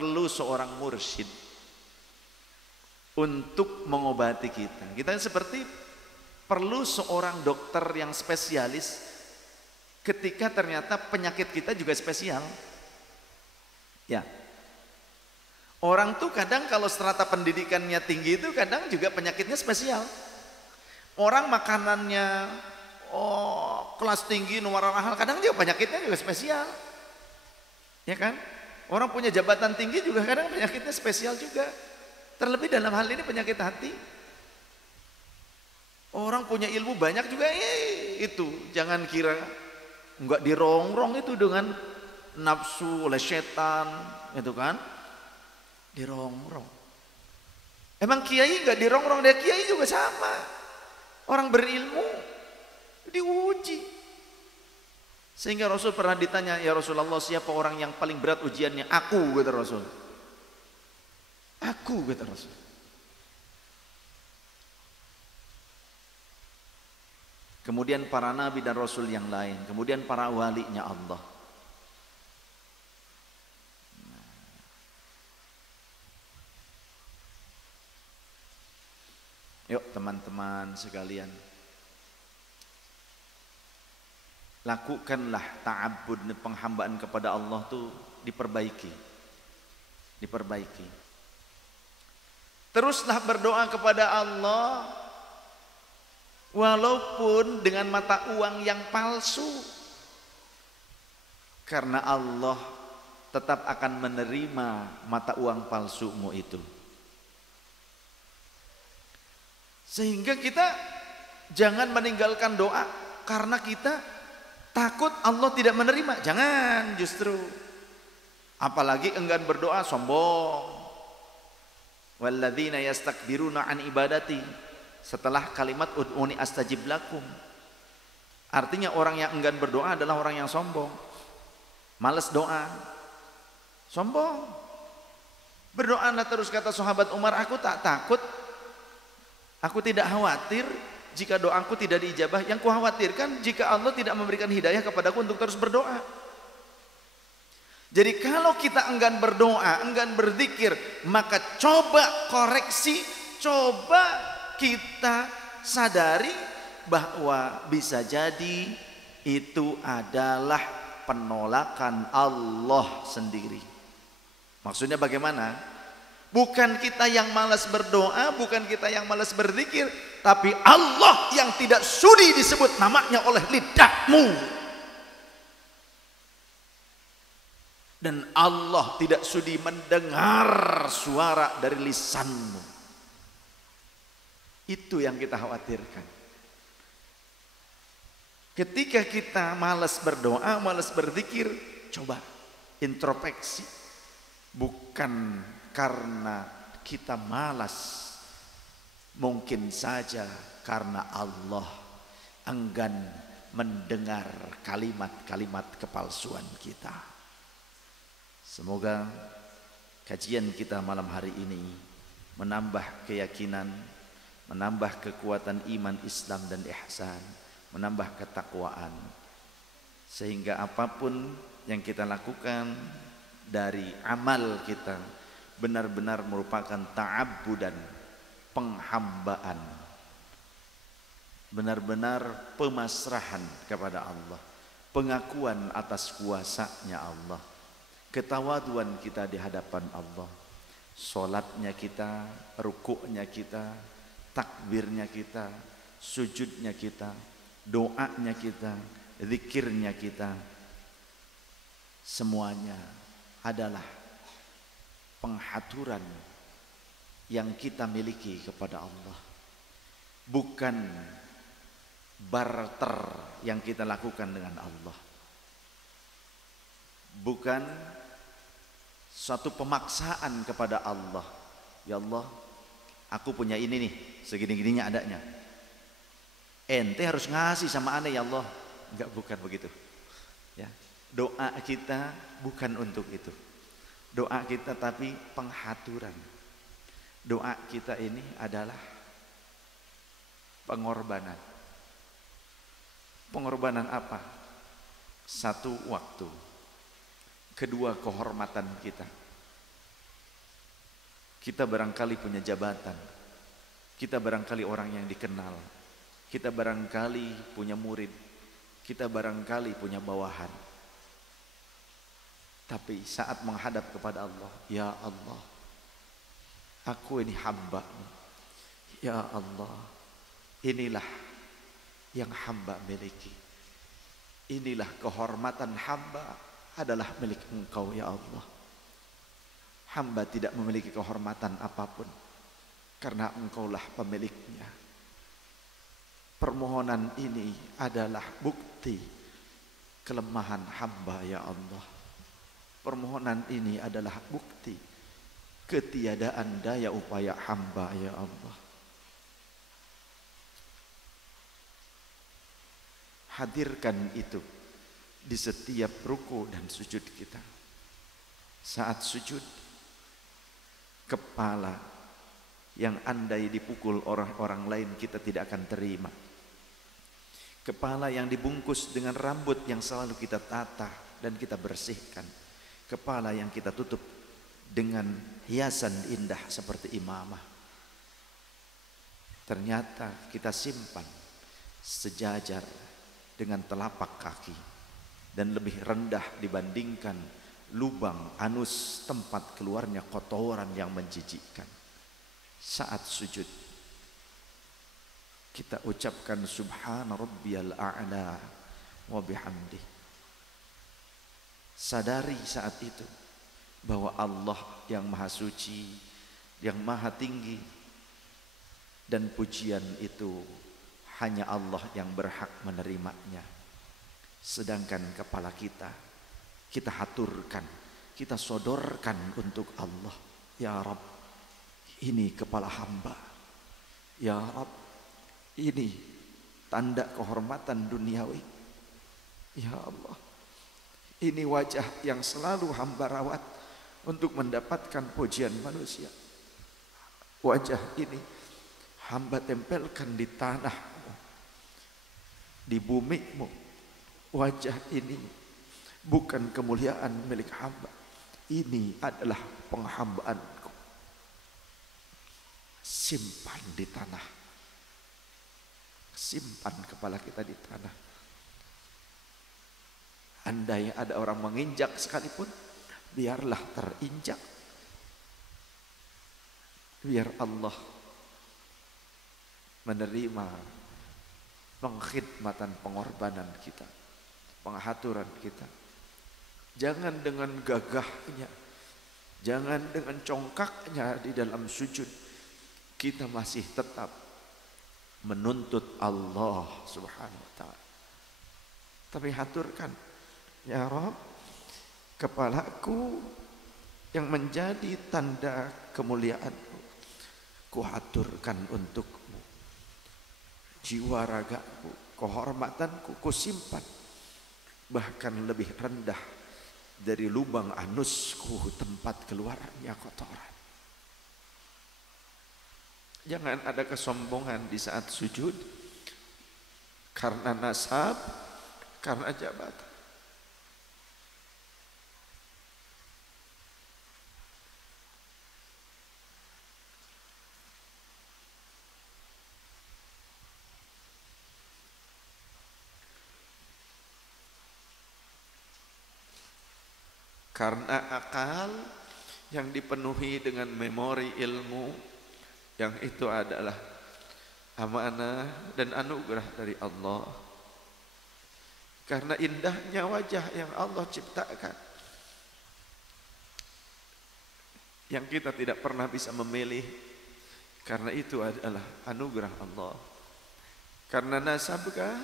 perlu seorang mursyid untuk mengobati kita. Kita seperti perlu seorang dokter yang spesialis ketika ternyata penyakit kita juga spesial. Ya. Orang tuh kadang kalau strata pendidikannya tinggi itu kadang juga penyakitnya spesial. Orang makanannya kelas tinggi nomor mahal, kadang juga penyakitnya juga spesial. Ya kan? Orang punya jabatan tinggi juga kadang penyakitnya spesial juga. Terlebih dalam hal ini penyakit hati. Orang punya ilmu banyak juga itu. Jangan kira enggak dirongrong itu dengan nafsu oleh setan, itu kan? Dirongrong. Emang kiai enggak dirongrong, dia kiai juga sama. Orang berilmu diuji. Sehingga Rasul pernah ditanya, ya Rasulullah, siapa orang yang paling berat ujiannya? Aku, kata Rasul. Aku, kata Rasul. Kemudian para nabi dan rasul yang lain, kemudian para walinya Allah. Yuk teman-teman sekalian, lakukanlah ta'abbud, penghambaan kepada Allah tuh diperbaiki. Teruslah berdoa kepada Allah walaupun dengan mata uang yang palsu, karena Allah tetap akan menerima mata uang palsumu itu. Sehingga kita jangan meninggalkan doa karena kita takut Allah tidak menerima. Jangan, justru apalagi enggan berdoa sombong. Walladzina yastakbiruna an ibadati, setelah kalimat ud'uni astajib lakum. Artinya orang yang enggan berdoa adalah orang yang sombong, malas doa, sombong. Berdoalah terus, kata sahabat Umar, aku tak takut, aku tidak khawatir jika doaku tidak diijabah. Yang kukhawatirkan jika Allah tidak memberikan hidayah kepadaku untuk terus berdoa. Jadi kalau kita enggan berdoa, enggan berzikir, maka coba koreksi, coba kita sadari bahwa bisa jadi itu adalah penolakan Allah sendiri. Maksudnya bagaimana? Bukan kita yang malas berdoa, bukan kita yang malas berzikir, tapi Allah yang tidak sudi disebut namanya oleh lidahmu. Dan Allah tidak sudi mendengar suara dari lisanmu. Itu yang kita khawatirkan. Ketika kita malas berdoa, malas berzikir, coba introspeksi. Bukan karena kita malas, mungkin saja karena Allah enggan mendengar kalimat-kalimat kepalsuan kita. Semoga kajian kita malam hari ini menambah keyakinan, menambah kekuatan iman, Islam dan ihsan, menambah ketakwaan, sehingga apapun yang kita lakukan dari amal kita benar-benar merupakan ta'abbudan, penghambaan, benar-benar pemasrahan kepada Allah, pengakuan atas kuasanya Allah, ketawaduan kita di hadapan Allah, solatnya kita, rukuknya kita, takbirnya kita, sujudnya kita, doanya kita, zikirnya kita, semuanya adalah penghaturan yang kita miliki kepada Allah, bukan barter yang kita lakukan dengan Allah, bukan suatu pemaksaan kepada Allah. Ya Allah, aku punya ini nih, segini-gininya adanya, ente harus ngasih sama aneh ya Allah. Enggak, bukan begitu ya. Doa kita bukan untuk itu. Doa kita tapi penghaturan. Doa kita ini adalah pengorbanan. Pengorbanan apa? Satu, waktu. Kedua, kehormatan kita. Kita barangkali punya jabatan, kita barangkali orang yang dikenal, kita barangkali punya murid, kita barangkali punya bawahan. Tapi saat menghadap kepada Allah, ya Allah, aku ini hamba-Mu. Ya Allah, inilah yang hamba miliki. Inilah kehormatan hamba adalah milik Engkau ya Allah. Hamba tidak memiliki kehormatan apapun karena Engkaulah pemiliknya. Permohonan ini adalah bukti kelemahan hamba ya Allah. Permohonan ini adalah bukti ketiadaan daya upaya hamba ya Allah. Hadirkan itu di setiap ruku dan sujud kita. Saat sujud, kepala yang andai dipukul orang-orang lain kita tidak akan terima. Kepala yang dibungkus dengan rambut yang selalu kita tata dan kita bersihkan. Kepala yang kita tutup dengan hiasan indah seperti imamah. Ternyata kita simpan sejajar dengan telapak kaki dan lebih rendah dibandingkan lubang anus tempat keluarnya kotoran yang menjijikkan. Saat sujud kita ucapkan subhana rabbiyal a'la wa bihamdih. Sadari saat itu bahwa Allah yang maha suci, yang maha tinggi, dan pujian itu hanya Allah yang berhak menerimanya. Sedangkan kepala kita haturkan, kita sodorkan untuk Allah. Ya Rabb, ini kepala hamba. Ya Rabb, ini tanda kehormatan duniawi. Ya Allah, ini wajah yang selalu hamba rawat untuk mendapatkan pujian manusia. Wajah ini hamba tempelkan di tanah-Mu, di bumi-Mu. Wajah ini bukan kemuliaan milik hamba, ini adalah penghambaan-Ku. Simpan di tanah, simpan kepala kita di tanah. Andai ada orang menginjak sekalipun, biarlah terinjak. Biar Allah menerima pengkhidmatan, pengorbanan kita, penghaturan kita. Jangan dengan gagahnya, jangan dengan congkaknya di dalam sujud, kita masih tetap menuntut Allah subhanahu wa ta'ala. Tapi haturkan, ya Rabb, kepalaku yang menjadi tanda kemuliaan-Mu, kuhaturkan untuk-Mu. Jiwa ragaku, kehormatanku, kusimpan bahkan lebih rendah dari lubang anusku tempat keluarnya kotoran. Jangan ada kesombongan di saat sujud karena nasab, karena jabatan. Karena akal yang dipenuhi dengan memori ilmu, yang itu adalah amanah dan anugerah dari Allah. Karena indahnya wajah yang Allah ciptakan, yang kita tidak pernah bisa memilih, karena itu adalah anugerah Allah. Karena nasabkah,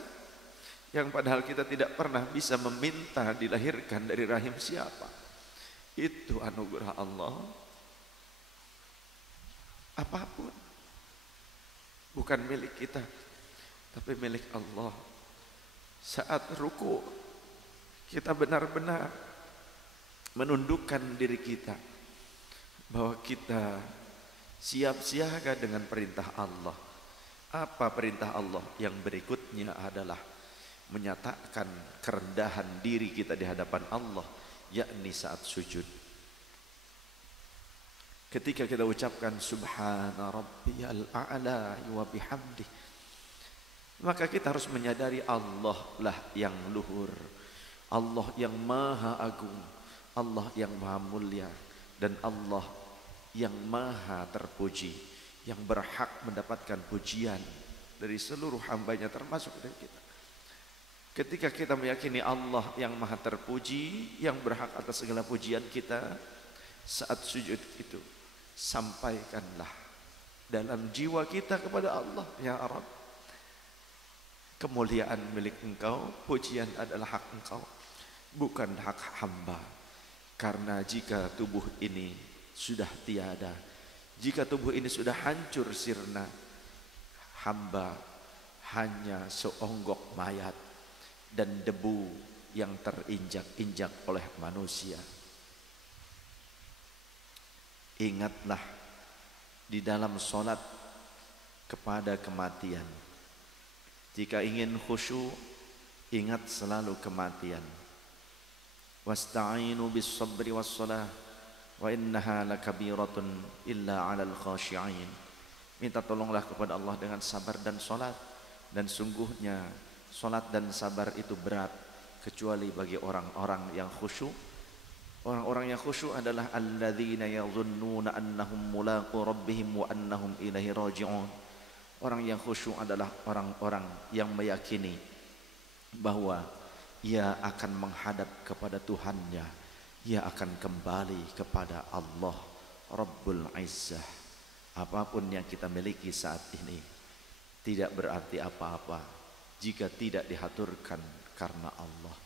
yang padahal kita tidak pernah bisa meminta dilahirkan dari rahim siapa, itu anugerah Allah. Apapun bukan milik kita, tapi milik Allah. Saat ruku, kita benar-benar menundukkan diri kita bahwa kita siap siaga dengan perintah Allah. Apa perintah Allah? Yang berikutnya adalah menyatakan kerendahan diri kita di hadapan Allah, yakni saat sujud. Ketika kita ucapkan subhana rabbiyal a'la wa bihamdih, maka kita harus menyadari Allah lah yang luhur, Allah yang maha agung, Allah yang maha mulia, dan Allah yang maha terpuji, yang berhak mendapatkan pujian dari seluruh hambanya termasuk dari kita. Ketika kita meyakini Allah yang maha terpuji, yang berhak atas segala pujian kita, saat sujud itu sampaikanlah dalam jiwa kita kepada Allah, ya Rabb, kemuliaan milik Engkau, pujian adalah hak Engkau, bukan hak hamba. Karena jika tubuh ini sudah tiada, jika tubuh ini sudah hancur sirna, hamba hanya seonggok mayat dan debu yang terinjak-injak oleh manusia. Ingatlah di dalam sholat kepada kematian. Jika ingin khusyuk, ingat selalu kematian. Wasta'inu bis sabri was salah wa innaha lakabiratun illa 'alal khashi'in. Minta tolonglah kepada Allah dengan sabar dan salat, dan sungguhnya salat dan sabar itu berat kecuali bagi orang-orang yang khusyuk. Orang-orang yang khusyuk adalah alladzina yadhunnuna annahum mulaqu rabbihim wa annahum ilaihi raji'un. Orang yang khusyuk adalah orang-orang yang meyakini bahwa ia akan menghadap kepada Tuhannya, ia akan kembali kepada Allah Rabbul Izzah. Apapun yang kita miliki saat ini tidak berarti apa-apa jika tidak dihaturkan karena Allah.